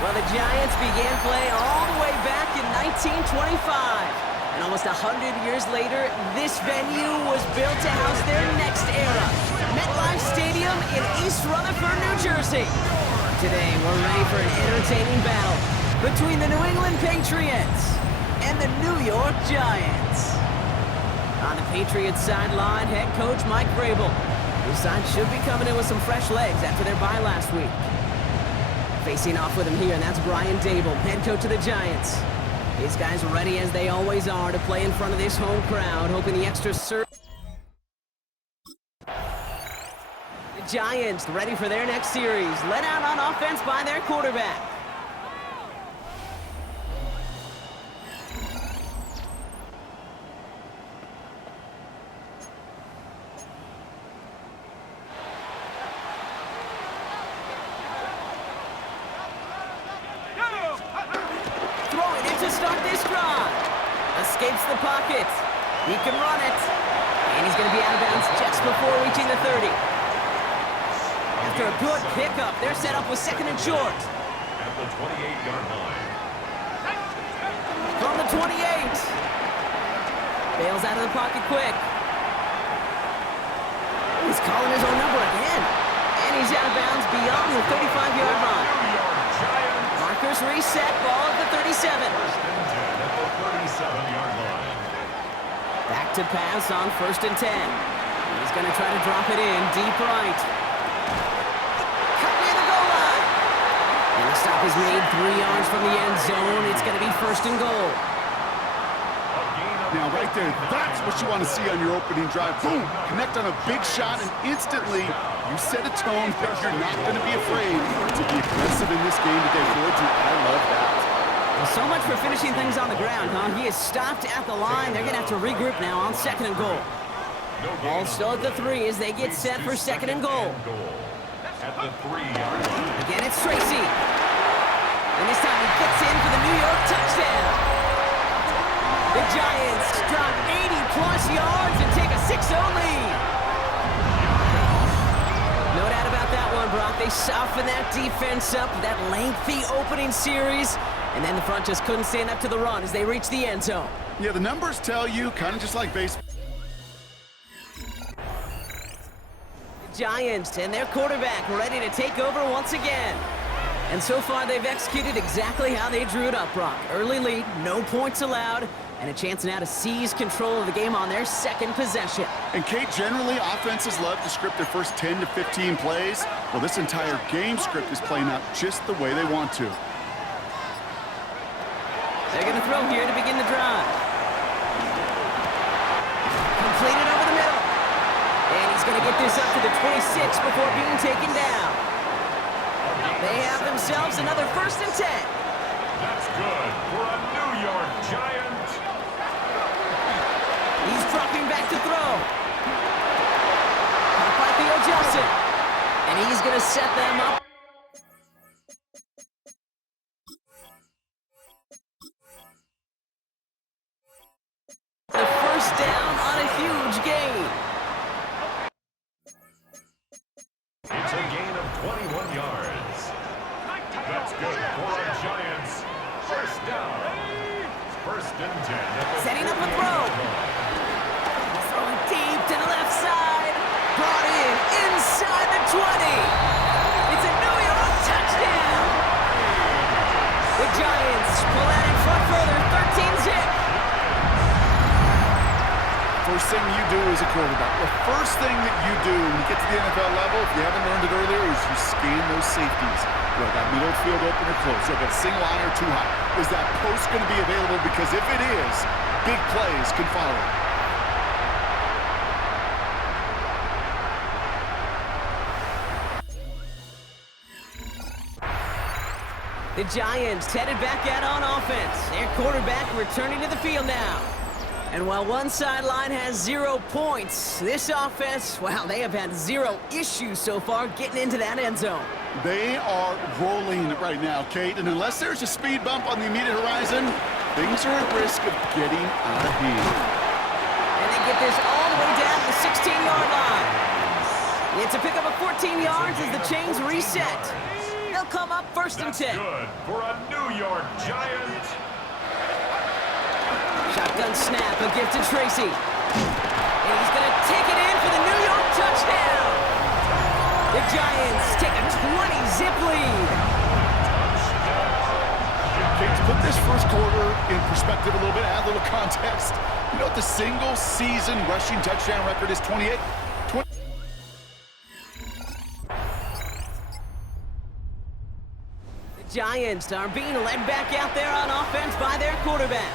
Well, the Giants began play all the way back in 1925. And almost 100 years later, this venue was built to house their next era. MetLife Stadium in East Rutherford, New Jersey. Today, we're ready for an entertaining battle between the New England Patriots and the New York Giants. On the Patriots sideline, head coach Mike Vrabel. His side should be coming in with some fresh legs after their bye last week. Facing off with him here, and that's Brian Dable, head coach of the Giants. These guys are ready, as they always are, to play in front of this home crowd, hoping the extra serve. The Giants ready for their next series, led out on offense by their quarterback. Escapes the pocket. He can run it. And he's going to be out of bounds just before reaching the 30. After a good pickup, they're set up with second and short. At the 28-yard line. From the 28. Bails out of the pocket quick. He's calling his own number again. And he's out of bounds beyond the 35-yard line. Markers reset, ball at the 37. Back to pass on 1st and 10. He's going to try to drop it in deep right. Cut near the goal line. And the stop is made 3 yards from the end zone. It's going to be 1st and goal. Now right there, that's what you want to see on your opening drive. Boom! Connect on a big shot, and instantly you set a tone that you're not going to be afraid to be aggressive in this game today, George. I love that. Well, so much for finishing things on the ground, huh? He is stopped at the line. They're going to have to regroup now on 2nd and goal. Ball still at the 3 as they get set for 2nd and goal. At the 3-yard line. Again, it's Tracy. And this time he gets in for the New York touchdown. The Giants drop 80-plus yards and take a 6-0 lead. No doubt about that one, Brock. They softened that defense up, that lengthy opening series. And then the front just couldn't stand up to the run as they reached the end zone. Yeah, the numbers tell you, kind of just like baseball. The Giants and their quarterback ready to take over once again. And so far, they've executed exactly how they drew it up, Brock. Early lead, no points allowed, and a chance now to seize control of the game on their 2nd possession. And Kate, generally, offenses love to script their first 10 to 15 plays. Well, this entire game script is playing out just the way they want to. They're going to throw here to begin the drive. Completed over the middle. And he's going to get this up to the 26 before being taken down. They have themselves another 1st and 10. That's good for a New York Giant. He's dropping back to throw. Caught by Theo Joseph. And he's going to set them up. The first down on a huge gain. It's a gain of 21 yards. That's good for our Giants. First down. 1st and 10. Setting up a throw. Throwing deep to the left side. Brought in inside the 20. It's a New York touchdown. The Giants pull out in front further, 13-zip. First thing you do as a quarterback, the first thing that you do when you get to the NFL level, if you haven't learned it earlier, is you scan those safeties. Do I got middle field open or close? Do I got a single eye or too high? Is that post going to be available? Because if it is, big plays can follow. The Giants headed back out on offense. Their quarterback returning to the field now. And while one sideline has 0 points, this offense, well, they have had 0 issues so far getting into that end zone. They are rolling right now, Kate, and unless there's a speed bump on the immediate horizon, things are at risk of getting out of hand. And they get this all the way down to the 16-yard line. It's a pickup of 14 yards as the chains reset. They'll come up first and 10. Good for a New York Giant. Shotgun snap, a gift to Tracy. And he's going to take it in for the New York touchdown. The Giants take a 20-zip lead. To put this first quarter in perspective a little bit, add a little context. You know what the single-season rushing touchdown record is? 28. The Giants are being led back out there on offense by their quarterback.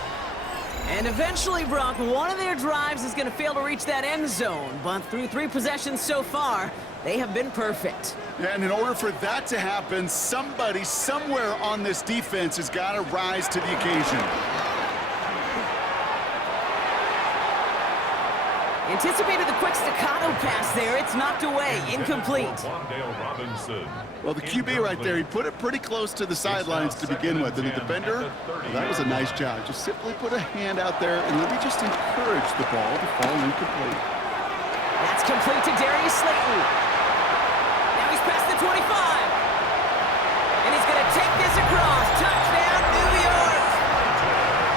And eventually, Brock, one of their drives is going to fail to reach that end zone. But through 3 possessions so far, they have been perfect. Yeah, and in order for that to happen, somebody somewhere on this defense has got to rise to the occasion. Anticipated the quick staccato pass there. It's knocked away. Incomplete. Well, the QB right there, he put it pretty close to the sidelines to begin with. And the defender, well, that was a nice job. Just simply put a hand out there and let me just encourage the ball to fall incomplete. That's complete to Darius Slayton. Now he's past the 25. And he's going to take this across. Touchdown, New York.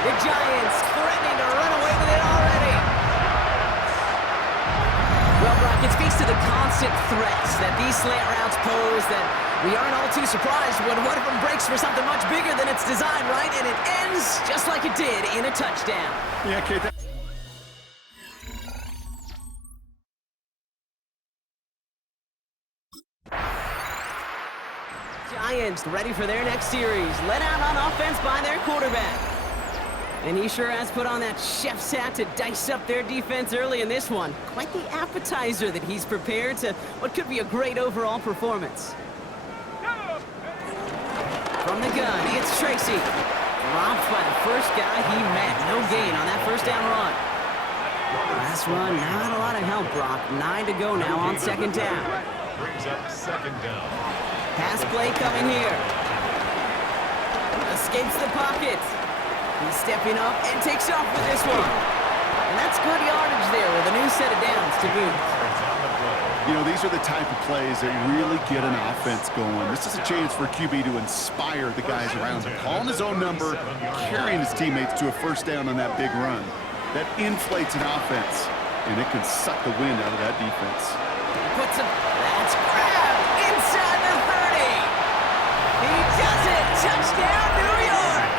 The Giants threatening to run away with it already. Well, Brock, it speaks to the constant threats that these slant routes pose that we aren't all too surprised when one of them breaks for something much bigger than its design, right? And it ends just like it did in a touchdown. Yeah, Kate. Giants ready for their next series. Let out on offense by their quarterback. And he sure has put on that chef's hat to dice up their defense early in this one. Quite the appetizer that he's prepared to what could be a great overall performance. From the gun, it's Tracy. Dropped by the first guy he met. No gain on that first down run. Last run, not a lot of help, Brock. 9 to go now on second down. Brings up second down. Pass play coming here. Escapes the pocket. He's stepping up and takes off with this one. And that's good yardage there with a new set of downs to boot. You know, these are the type of plays that really get an offense going. This is a chance for QB to inspire the guys around him. Calling his own number, carrying his teammates to a first down on that big run. That inflates an offense, and it can suck the wind out of that defense. Puts him, that's grabbed inside the 30. He does it. Touchdown, New York.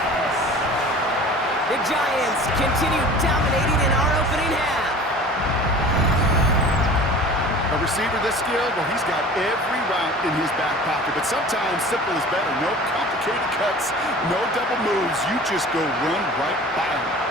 The Giants continue dominating in our opening half. A receiver this skilled, well, he's got every route in his back pocket, but sometimes simple is better. No complicated cuts, no double moves. You just go run right by him.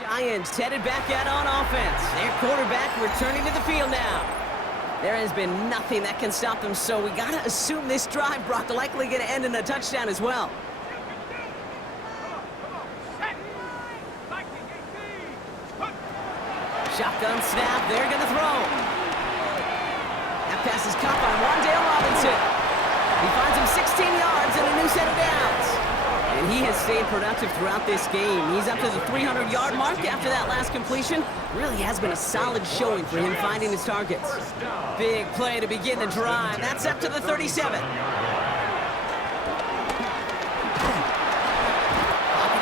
Giants headed back out on offense. Their quarterback returning to the field now. There has been nothing that can stop them, so we got to assume this drive, Brock, likely going to end in a touchdown as well. Shotgun snap, they're going to throw. That pass is caught by Wandale Robinson. He finds him 16 yards and a new set of downs. And he has stayed productive throughout this game. He's up to the 300-yard mark after that last completion. Really has been a solid showing for him finding his targets. Big play to begin the drive. That's up to the 37. Pocket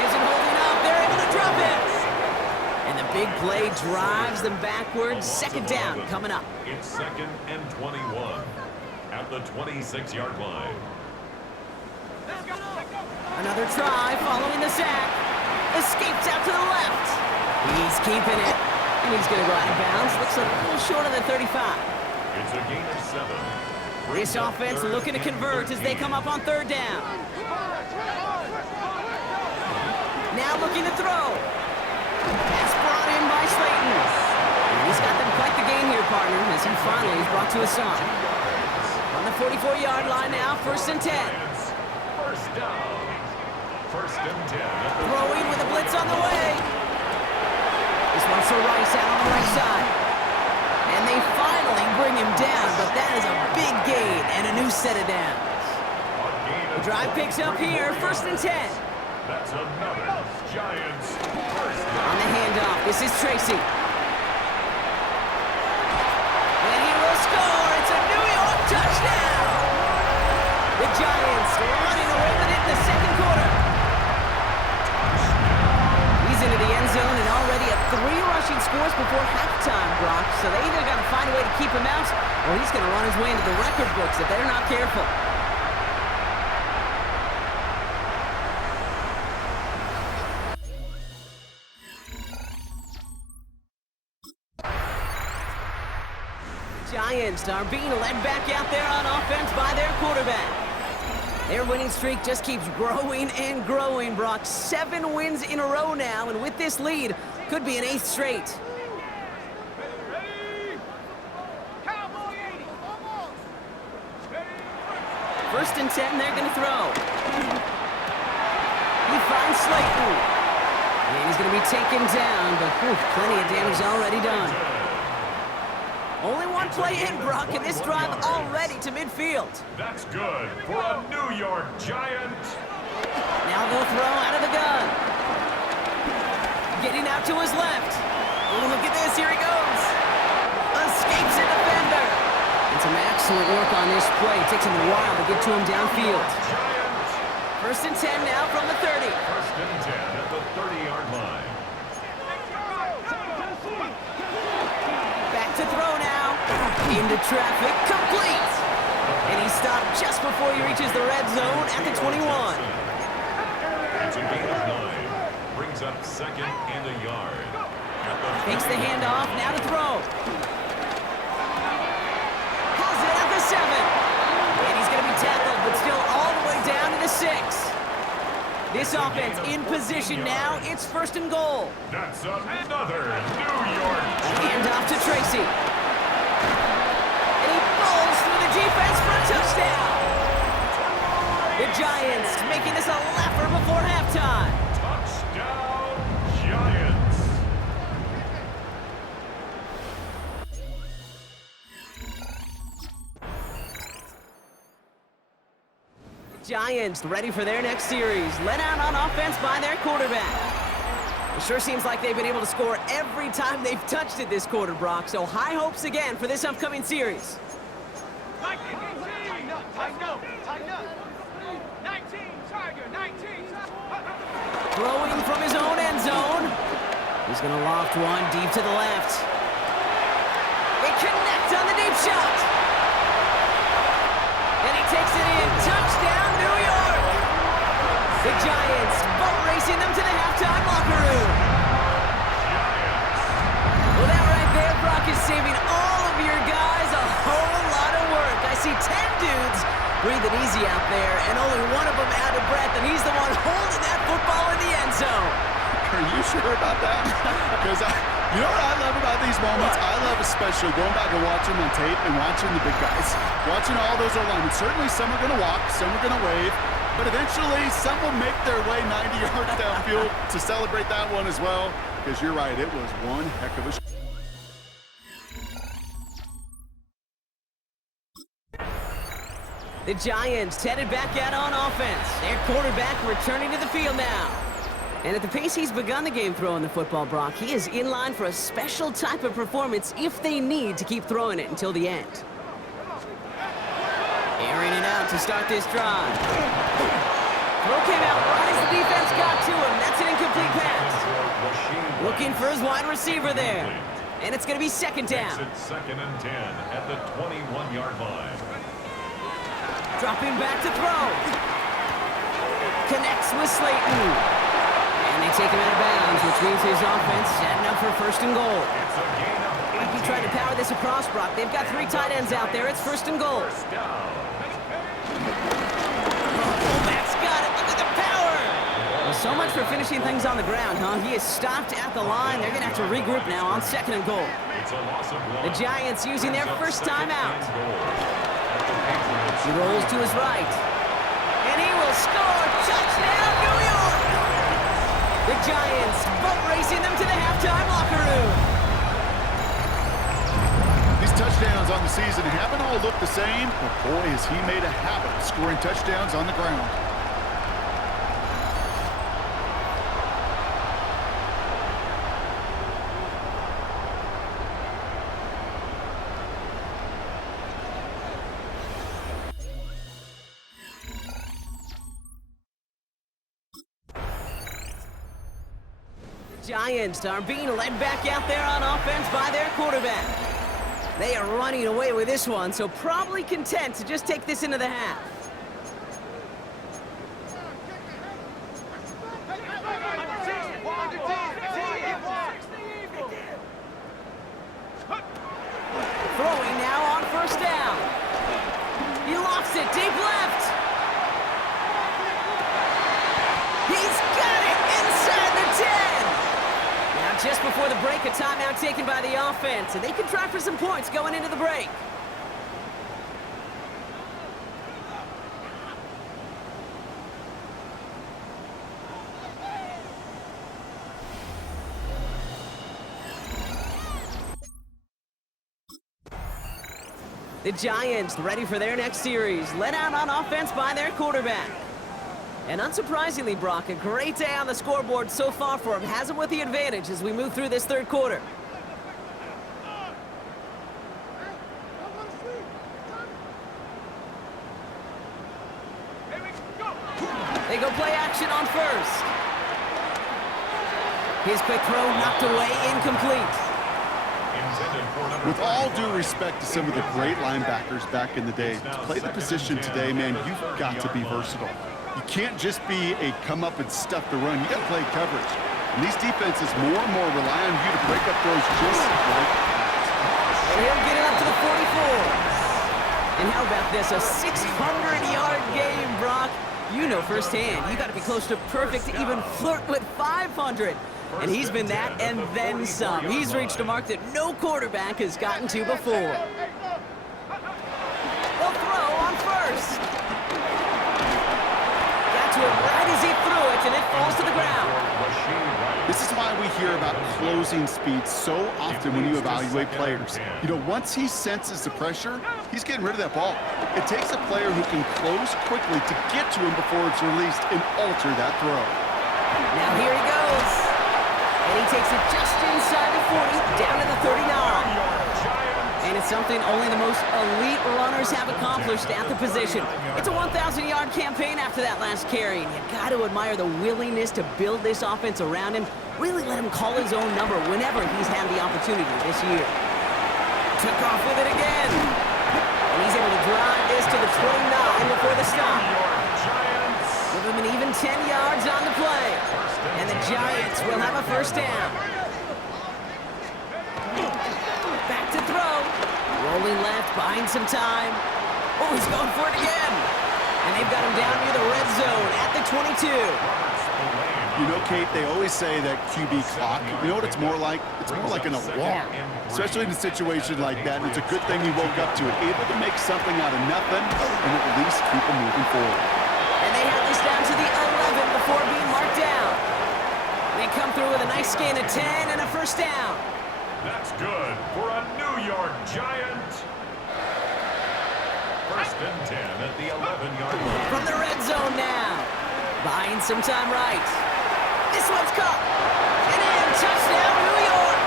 isn't holding up. They're able to drop it. And the big play drives them backwards. Second down coming up. It's 2nd and 21 at the 26-yard line. Another try following the sack. Escapes out to the left. He's keeping it. And he's going to go out of bounds. Looks a little short of the 35. It's a gain of 7. This offense looking to convert as they come up on third down. Now looking to throw. Pass brought in by Slayton. And he's got them quite the game here, partner, as he finally is brought to a stop. On the 44-yard line now, 1st and 10. First down. 1st and 10. Throwing with a blitz on the way. This one's to Rice out on the right side. And they finally bring him down, but that is a big gain and a new set of downs. The drive picks up here, 1st and 10. That's another Giants first down. On the handoff, this is Tracy. And he will score. It's a New York touchdown. The Giants running away with it in the 2nd quarter. He's into the end zone and already at 3 rushing scores before halftime, Brock. So they either got to find a way to keep him out, or he's going to run his way into the record books if they're not careful. Giants are being led back out there on offense by their quarterback. Their winning streak just keeps growing and growing, Brock. 7 wins in a row now, and with this lead, could be an 8th straight. First and 10, they're going to throw. He finds Slayton. And he's going to be taken down, but plenty of damage already done. Only one play in, Brock, and this drive already to midfield. That's good for a New York Giant. Now they'll throw out of the gun. Getting out to his left. Oh, look at this. Here he goes. Escapes a defender. And some excellent work on this play. It takes him a while to get to him downfield. First and 10 now from the 30. First and 10 at the 30-yard line. Back to throw now. Into traffic. Complete. And he stopped just before he reaches the red zone at the 21. It's a gain of 9. Brings up 2nd and a yard. Takes the handoff. Now to throw. Has it at the 7. And he's going to be tackled, but still all the way down to the 6. This offense in position now. It's 1st and goal. That's another New York. A handoff to Tracy. And he bowls through the defense for a touchdown. The Giants making this a laugher before halftime. Touchdown, Giants. Giants ready for their next series. Let out on offense by their quarterback. It sure seems like they've been able to score every time they've touched it this quarter, Brock. So high hopes again for this upcoming series. Throwing from his own end zone. He's going to loft one deep to the left. They connect on the deep shot. And he takes it in. Touchdown, New York. The Giants boat racing them to the halftime locker room. Well, that right there, Brock, is saving all of your guys a whole lot of work. I see 10 dudes breathing easy out there, and only one of them out of breath, and he's the one holding that football in the end zone. Are you sure about that? Because you know what I love about these moments? I love especially going back and watching on tape and watching the big guys. Watching all those alignment. Certainly some are going to walk, some are going to wave, but eventually some will make their way 90 yards downfield to celebrate that one as well. Because you're right, it was one heck of a shot. The Giants headed back out on offense. Their quarterback returning to the field now. And at the pace he's begun the game throwing the football, Brock, he is in line for a special type of performance if they need to keep throwing it until the end. Airing it out to start this drive. Throw came out right as the defense got to him. That's an incomplete pass. Looking for his wide receiver there. And it's going to be 2nd down. It's 2nd and 10 at the 21-yard line. Dropping back to throw. Connects with Slayton. And they take him out of bounds, which means his offense setting up for 1st and goal. Might be trying to power this across, Brock. They've got 3 tight ends out there. It's 1st and goal. Oh, Matt's got it. Look at the power. Well, so much for finishing things on the ground, huh? He is stopped at the line. They're going to have to regroup now on 2nd and goal. The Giants using their first timeout. He rolls to his right. And he will score. Touchdown, New York! The Giants boat racing them to the halftime locker room. touchdowns on the season haven't all looked the same, but boy, has he made a habit of scoring touchdowns on the ground. Giants are being led back out there on offense by their quarterback. They are running away with this one, so probably content to just take this into the half. Throwing now on first down. He lofts it deep left. He's got it inside the 10. Now just before the break, a timeout taken by the offense, and they can try for some points going into the break. The Giants ready for their next series, led out on offense by their quarterback. And unsurprisingly, Brock, a great day on the scoreboard so far for him. Has him with the advantage as we move through this third quarter. They go play action on first. His quick throw knocked away, incomplete. With all due respect to some of the great linebackers back in the day, to play the position today, man, you've got to be versatile. You can't just be a come up and stuff the run. You got to play coverage. And these defenses more and more rely on you to break up throws just like that. And he'll get it up to the 44. And how about this? A 600-yard game, Brock. You know firsthand, you got to be close to perfect to even flirt with 500. And he's been that and then some. He's reached a mark that no quarterback has gotten to before. They'll throw on first. Got to it right as he threw it, and it falls to the ground. This is why we hear about closing speed so often when you evaluate players. You know, once he senses the pressure, he's getting rid of that ball. It takes a player who can close quickly to get to him before it's released and alter that throw. Now here he goes. And he takes it just inside the 40, down to the 39. And it's something only the most elite runners have accomplished at the position. It's a 1,000-yard campaign after that last carry, and you got to admire the willingness to build this offense around him, really let him call his own number whenever he's had the opportunity this year. Took off with it again. And he's able to drive this to the 29 before the stop. Give him an even 10 yards on the play. And the Giants will have a first down. Back to throw. Rolling left, buying some time. Oh, he's going for it again. And they've got him down near the red zone at the 22. You know, Kate, they always say that QB clock, you know what it's more like? It's more like an alarm, especially in a situation like that. And it's a good thing he woke up to it, able to make something out of nothing and at least keep him moving forward. And they have this down to the 11 before being marked down. They come through with a nice gain of 10 and a first down. That's good for a New York Giant. First and 10 at the 11-yard line. From the red zone now. Buying some time right. This one's caught. And in, touchdown, New York.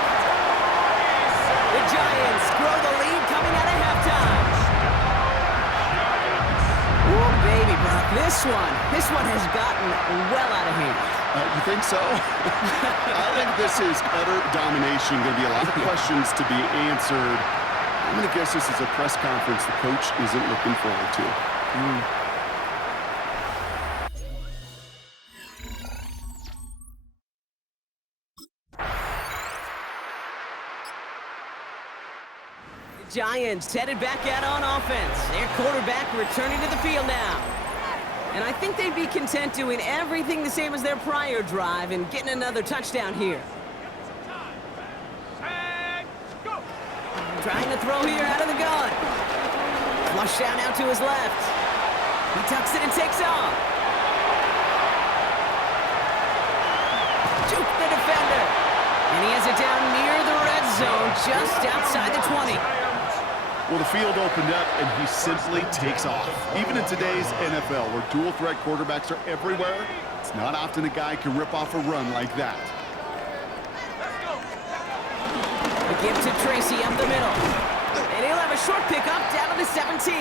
The Giants grow the lead coming out of halftime. Ooh, baby, Brock, this one has gotten well out of hand. You think so? I think this is utter domination. Going to be a lot of questions to be answered. I'm going to guess this is a press conference the coach isn't looking forward to. Giants headed back out on offense. Their quarterback returning to the field now. And I think they'd be content doing everything the same as their prior drive and getting another touchdown here. Trying to throw here out of the gun. Flush down out to his left. He tucks it and takes off. Juke the defender. And he has it down near the red zone, just outside the 20. Well, the field opened up, and he simply takes off. Even in today's NFL, where dual-threat quarterbacks are everywhere, it's not often a guy can rip off a run like that. The give to Tracy up the middle. And he'll have a short pickup down to the 17.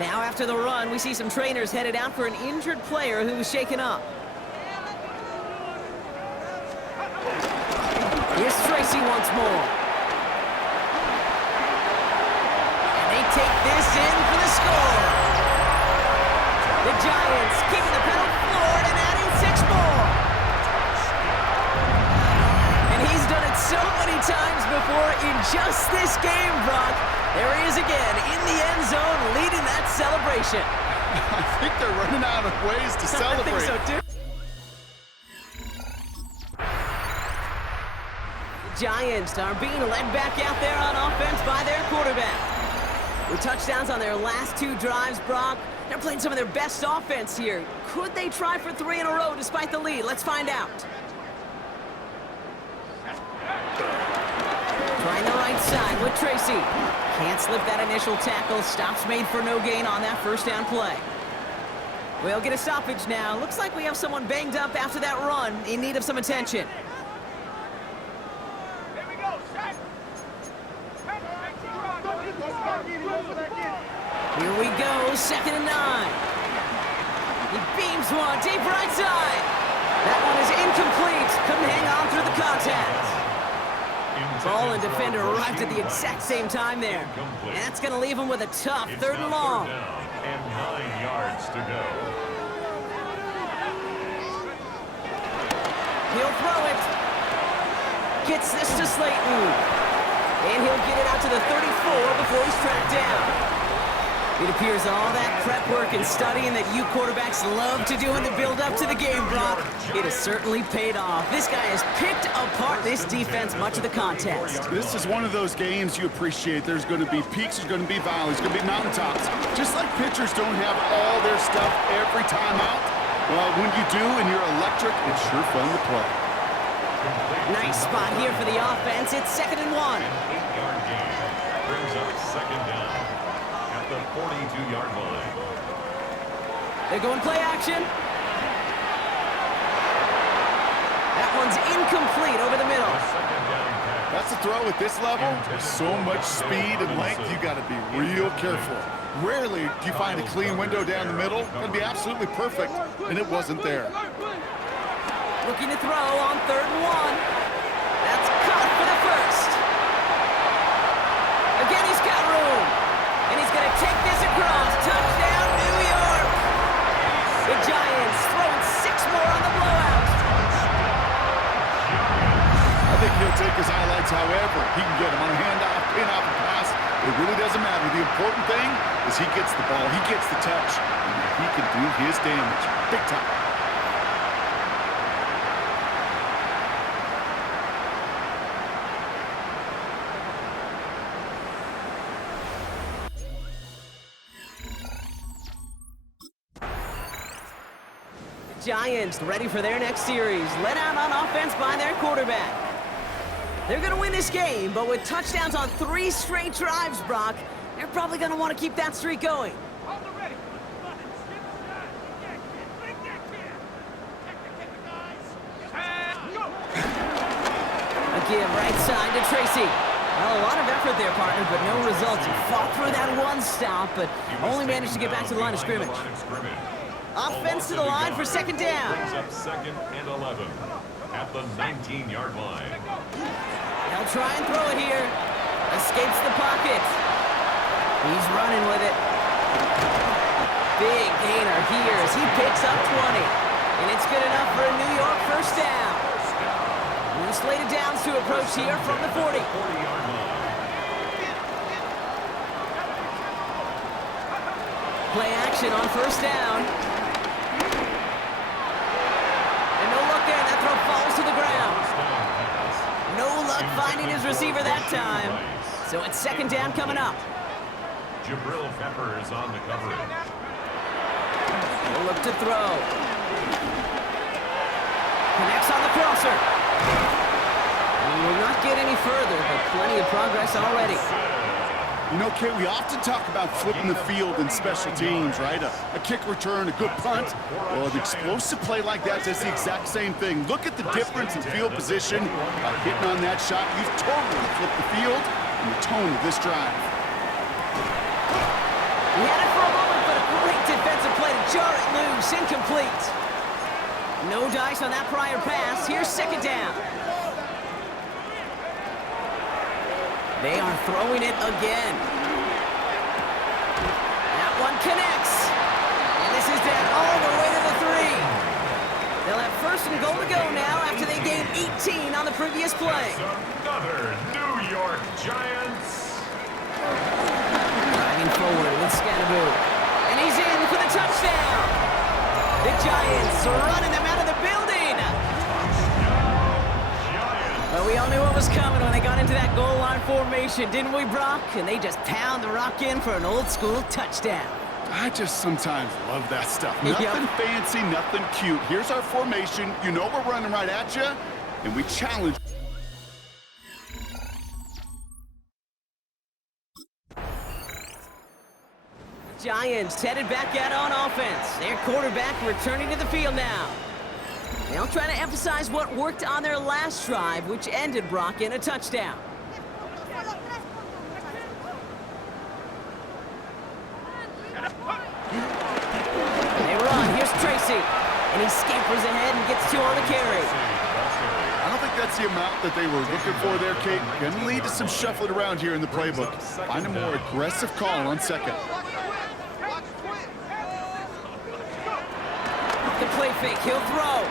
Now after the run, we see some trainers headed out for an injured player who was shaken up. Here's Tracy once more. And they take this in for the score. The Giants keeping the pedal floored and adding 6 more. And he's done it so many times before in just this game, Brock. There he is again in the end zone leading that celebration. I think they're running out of ways to celebrate. I think so, too. Giants are being led back out there on offense by their quarterback. With touchdowns on their last 2 drives, Brock, they're playing some of their best offense here. Could they try for 3 in a row despite the lead? Let's find out. Trying the right side with Tracy. Can't slip that initial tackle. Stops made for no gain on that first down play. We'll get a stoppage now. Looks like we have someone banged up after that run in need of some attention. Here we go, 2nd and 9. He beams one deep right side. That one is incomplete. Couldn't hang on through the contact. Ball and defender arrived at the exact same time there. And that's going to leave him with a tough 3rd and long. And 9 yards to go. He'll throw it. Gets this to Slayton. And he'll get it out to the 34 before he's tracked down. It appears all that prep work and studying that you quarterbacks love to do in the build-up to the game, Brock, it has certainly paid off. This guy has picked apart this defense much of the contest. This is one of those games you appreciate. There's going to be peaks, there's going to be valleys, there's going to be mountaintops. Just like pitchers don't have all their stuff every time out, well, when you do and you're electric, it's sure fun to play. Nice spot here for the offense. It's 2nd and 1. An 8-yard gain brings up 2nd down. The 42-yard line. They're going play action. That one's incomplete over the middle. That's a throw at this level. There's so much speed and length, you got to be real careful. Rarely do you find a clean window down the middle. It'd be absolutely perfect, and it wasn't there. Looking to throw on 3rd and 1. That's caught for the first. Again, he's got room. And he's going to take this across. Touchdown, New York! The Giants throwing 6 more on the blowout. I think he'll take his highlights however he can get them on a handoff, pin-off, and pass. It really doesn't matter. The important thing is he gets the ball, he gets the touch, and he can do his damage. Big time. Giants ready for their next series. Led out on offense by their quarterback. They're going to win this game, but with touchdowns on 3 straight drives, Brock, they're probably going to want to keep that streak going. Again, right side to Tracy. Well, a lot of effort there, partner, but no results. He fought through that one stop, but only managed to get back to the line of scrimmage. Offense to the line for 2nd down. Brings up 2nd and 11 at the 19-yard line. They'll try and throw it here. Escapes the pocket. He's running with it. Big gainer here as he picks up 20. And it's good enough for a New York first down. And slated downs to approach here from the 40. 40-yard line. Play action on first down. And no luck there. That throw falls to the ground. No luck finding his receiver that time. So it's 2nd down coming up. Jabril Pepper is on the coverage. We'll look to throw. Connects on the crosser. And will not get any further, but plenty of progress already. You know, Kay, we often talk about flipping the field in special teams, right? A kick return, a good punt. Well, an explosive play like that does the exact same thing. Look at the difference in field position. By hitting on that shot, you've totally flipped the field and the tone of this drive. He had it for a moment, but a great defensive play to jar it loose. Incomplete. No dice on that prior pass. Here's second down. They are throwing it again. That one connects. And this is down all the way to the 3. They'll have first and goal to go now after they gained 18 on the previous play. Another New York Giants. Driving forward with Scannaboo. And he's in for the touchdown. The Giants are running them out of the building. Well, we all knew what was coming when they got into that goal line formation, didn't we, Brock? And they just pound the rock in for an old-school touchdown. I just sometimes love that stuff. Yep. Nothing fancy, nothing cute. Here's our formation. You know we're running right at you, and we challenge. Giants headed back out on offense. Their quarterback returning to the field now. They'll try to emphasize what worked on their last drive, which ended Brock in a touchdown. They run. Here's Tracy. And he scampers ahead and gets 2 on the carry. I don't think that's the amount that they were looking for there, Kate. Going to lead to some shuffling around here in the playbook. Find a more aggressive call on second. The play fake. He'll throw.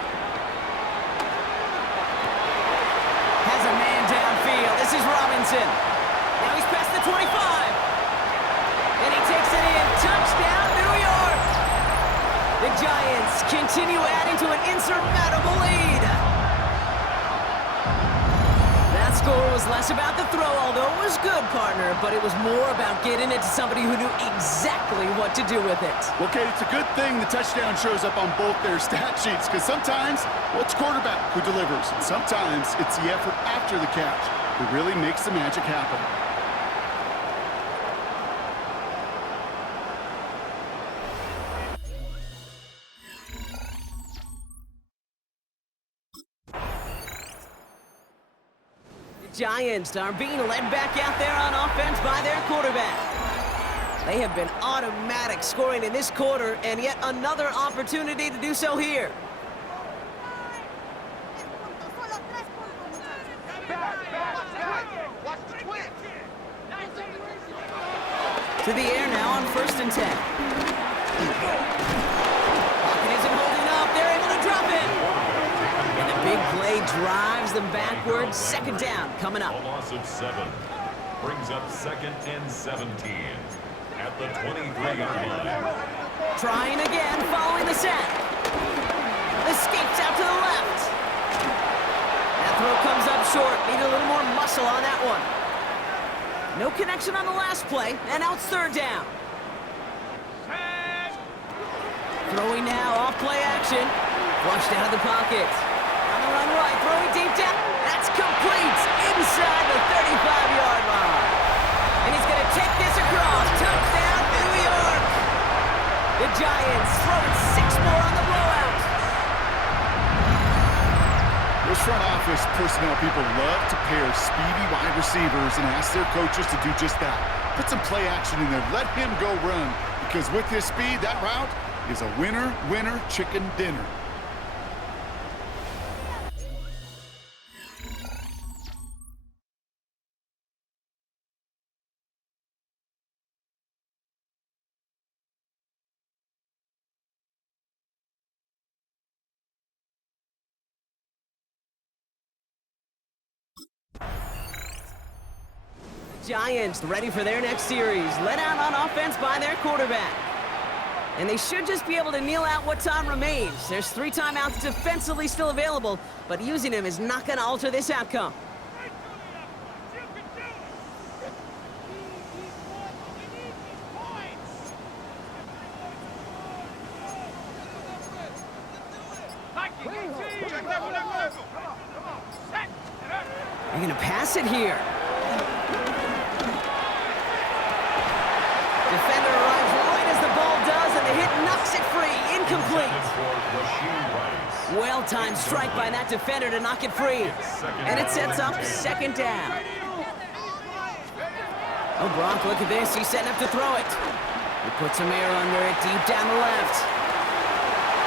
Has a man downfield. This is Robinson. Now he's past the 25. And he takes it in. Touchdown, New York. The Giants continue adding to an insurmountable lead. That score was less about the throw, although it was good, partner, but it was more about getting it to somebody who knew exactly what to do with it. Well, Kate, it's a good thing the touchdown shows up on both their stat sheets, because sometimes, well, it's quarterback who delivers, and sometimes it's the effort after the catch who really makes the magic happen. Giants are being led back out there on offense by their quarterback. They have been automatic scoring in this quarter, and yet another opportunity to do so here. To the air now on 1st and 10. Pocket isn't holding up. They're able to drop it. And the big play drives them backwards. Second down coming up. A loss of 7 brings up 2nd and 17 at the 23-yard line. Trying again, following the set. Escapes out to the left. That throw comes up short. Need a little more muscle on that one. No connection on the last play, and now it's 3rd down. Throwing now, off play action. Flushed out of the pocket. On the run right, throwing deep down. That's complete inside the 35-yard line. And he's going to take this across. Touchdown, New York. The Giants throwing 6 more on the blowout. Those front office personnel people love to pair speedy wide receivers and ask their coaches to do just that. Put some play action in there. Let him go run. Because with his speed, that route is a winner, winner, chicken dinner. Giants ready for their next series. Let out on offense by their quarterback. And they should just be able to kneel out what time remains. There's 3 timeouts defensively still available, but using them is not going to alter this outcome. They're going to pass it here. incomplete. For Rasheed Rice. Well-timed strike by that defender to knock it free. And it sets up second down. Oh, Gronk, look at this. He's setting up to throw it. He puts some air under it deep down the left.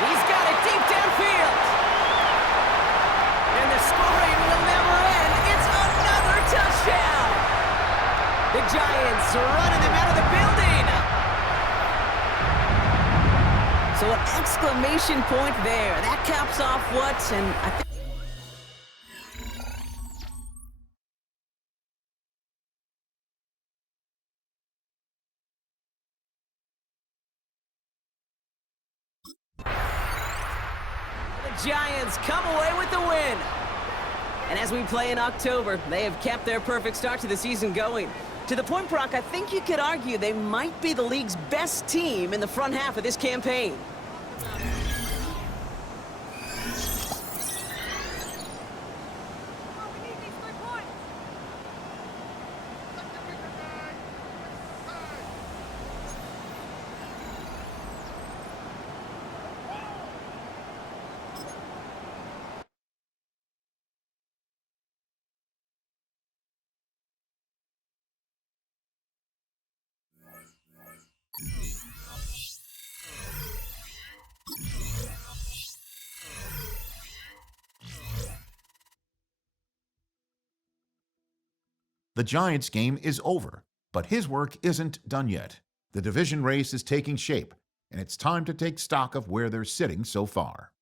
He's got it deep downfield. And the scoring will never end. It's another touchdown. The Giants are running them out of the building. So an exclamation point there. That caps off what? And I think the Giants come away with the win. And as we play in October, they have kept their perfect start to the season going. To the point, Brock, I think you could argue they might be the league's best team in the front half of this campaign. The Giants' game is over, but his work isn't done yet. The division race is taking shape, and it's time to take stock of where they're sitting so far.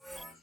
Bye.